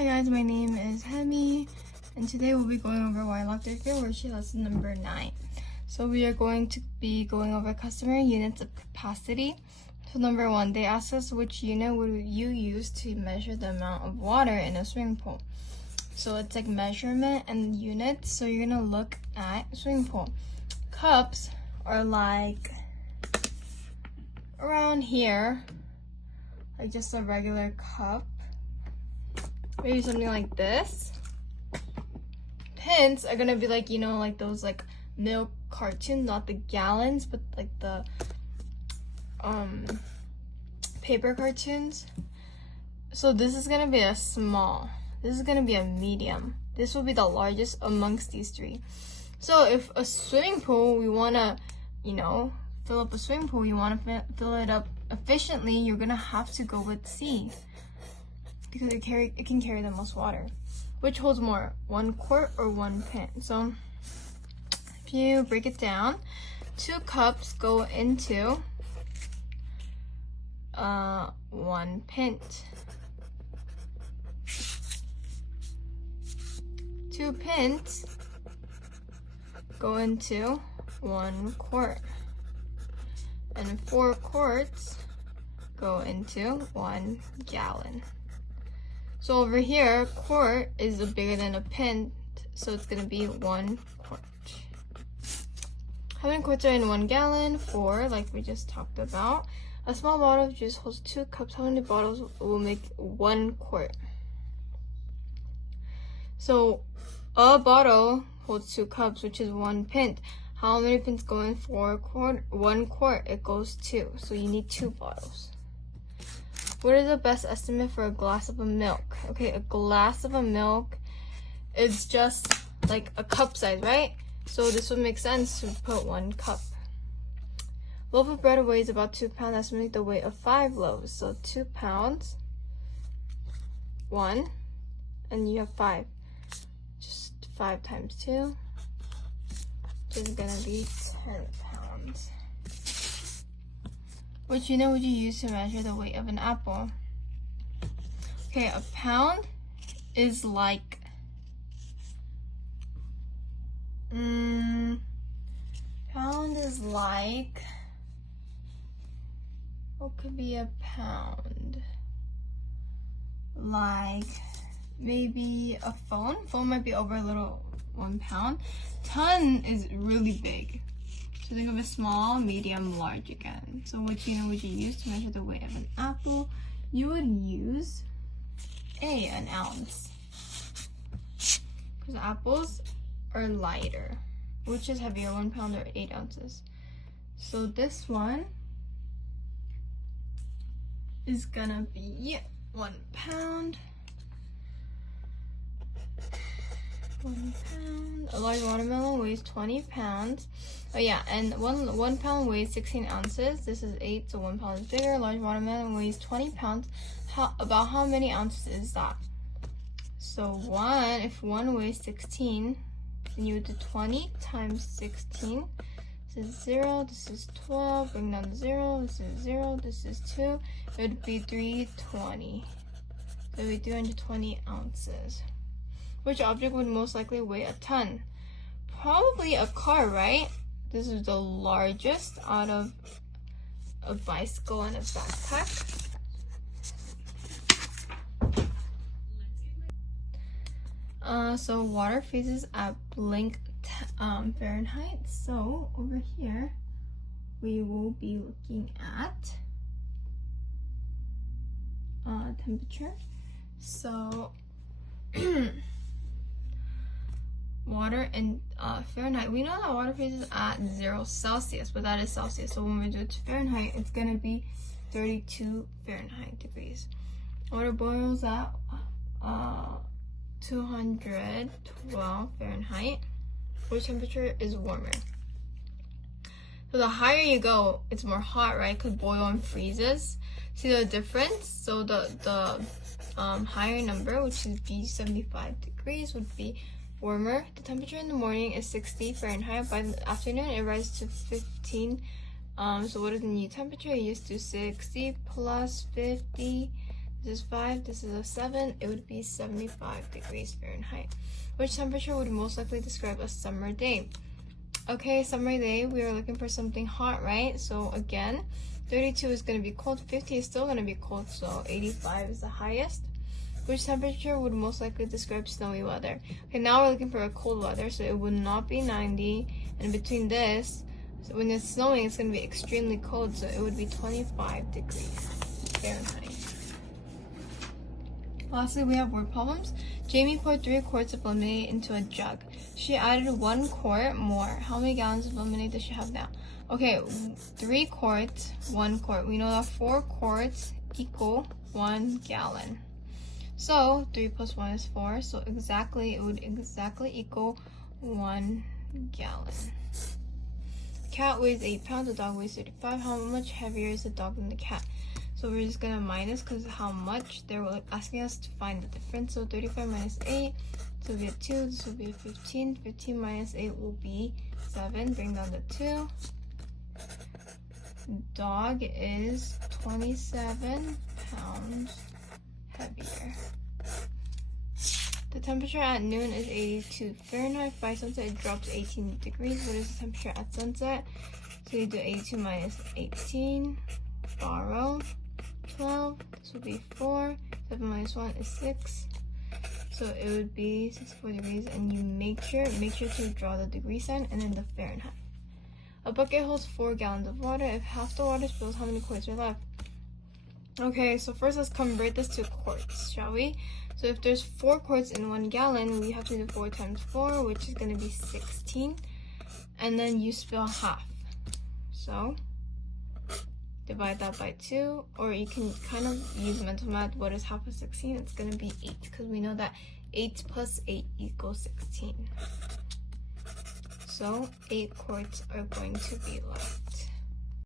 Hi guys, my name is Hemi, and today we'll be going over why locked field worksheet lesson number 9. So we are going to be going over customer units of capacity. So number 1, they asked us which unit would you use to measure the amount of water in a swimming pool. So it's like measurement and units. So you're gonna look at swimming pool. Cups are like around here, like just a regular cup. Maybe something like this. Pins are gonna be like, like those like milk cartoons, not the gallons, but like the paper cartoons. So this is gonna be a small. This is gonna be a medium. This will be the largest amongst these three. So if a swimming pool, we wanna, fill up a swimming pool, you wanna fill it up efficiently, you're gonna have to go with C, because it can carry the most water. Which holds more, 1 quart or 1 pint? So if you break it down, 2 cups go into 1 pint. 2 pints go into 1 quart. And 4 quarts go into 1 gallon. So over here, quart is bigger than a pint, so it's gonna be 1 quart. How many quarts are in 1 gallon? 4, like we just talked about. A small bottle of juice holds 2 cups. How many bottles will make 1 quart? So a bottle holds 2 cups, which is 1 pint. How many pints go in 1 quart? It goes 2, so you need 2 bottles. What is the best estimate for a glass of milk? Okay, a glass of milk is just like a cup size, right? So this would make sense to put 1 cup. Loaf of bread weighs about 2 pounds. Estimate the weight of 5 loaves. So 2 pounds, 1, and you have 5. Just 5 times 2 is gonna be 10 pounds. Which unit would you use to measure the weight of an apple? Okay, a pound is like, what could be a pound? Like, maybe a phone? Phone might be over a little 1 pound. Ton is really big. So think of a small, medium, large again. So which unit would you use to measure the weight of an apple? You would use an ounce. Because apples are lighter. Which is heavier, 1 pound or 8 ounces? So this one is gonna be 1 pound. 1 pound. A large watermelon weighs 20 pounds. Oh yeah, and one pound weighs 16 ounces. This is 8, so 1 pound is bigger. A large watermelon weighs 20 pounds. About how many ounces is that? So if 1 weighs 16, then you would do 20 times 16. This is 0, this is 12, bring down the 0, this is 0, this is 2. It would be 320. So it would be 320 ounces. Which object would most likely weigh a ton? Probably a car, right? This is the largest out of a bicycle and a backpack. So water freezes at blank Fahrenheit. So over here, we will be looking at temperature. So water in Fahrenheit. We know that water freezes at 0 Celsius, but that is Celsius. So when we do it to Fahrenheit, it's gonna be 32 Fahrenheit degrees. Water boils at 212 Fahrenheit. Which temperature is warmer? So the higher you go, it's more hot, right? Because boil and freezes. See the difference? So the higher number, which is be 75 degrees, would be warmer. The temperature in the morning is 60 Fahrenheit. By the afternoon, it rises to 15. So what is the new temperature? You used to 60 plus 50. This is 5, this is a 7, it would be 75 degrees Fahrenheit. Which temperature would most likely describe a summer day? Okay, summer day, we are looking for something hot, right? So again, 32 is going to be cold, 50 is still going to be cold, so 85 is the highest. Which temperature would most likely describe snowy weather? Okay, now we're looking for a cold weather, so it would not be 90, and between this, so when it's snowing, it's going to be extremely cold, so it would be 25 degrees Fahrenheit. Lastly, we have word problems. Jamie poured 3 quarts of lemonade into a jug. She added 1 quart more. How many gallons of lemonade does she have now? Okay, 3 quarts, 1 quart. We know that 4 quarts equal 1 gallon. So 3 plus 1 is 4. So it would exactly equal 1 gallon. The cat weighs 8 pounds. The dog weighs 35. How much heavier is the dog than the cat? So we're just gonna minus because how much they were asking us to find the difference. So 35 minus 8, this will be a 2, this will be a 15. 15 minus 8 will be 7. Bring down the 2. Dog is 27 pounds heavier. The temperature at noon is 82 Fahrenheit. By sunset, it drops 18 degrees. What is the temperature at sunset? So you do 82 minus 18. Borrow 12. This would be 4. 7 minus 1 is 6. So it would be 64 degrees, and you make sure to draw the degree sign and then the Fahrenheit. A bucket holds 4 gallons of water. If half the water spills, how many quarts are left? Okay, so first let's convert this to quarts, shall we? So if there's 4 quarts in 1 gallon, we have to do 4 times 4, which is going to be 16. And then you spill half. So divide that by 2, or you can kind of use mental math. What is half of 16? It's going to be 8, because we know that 8 plus 8 equals 16. So 8 quarts are going to be left.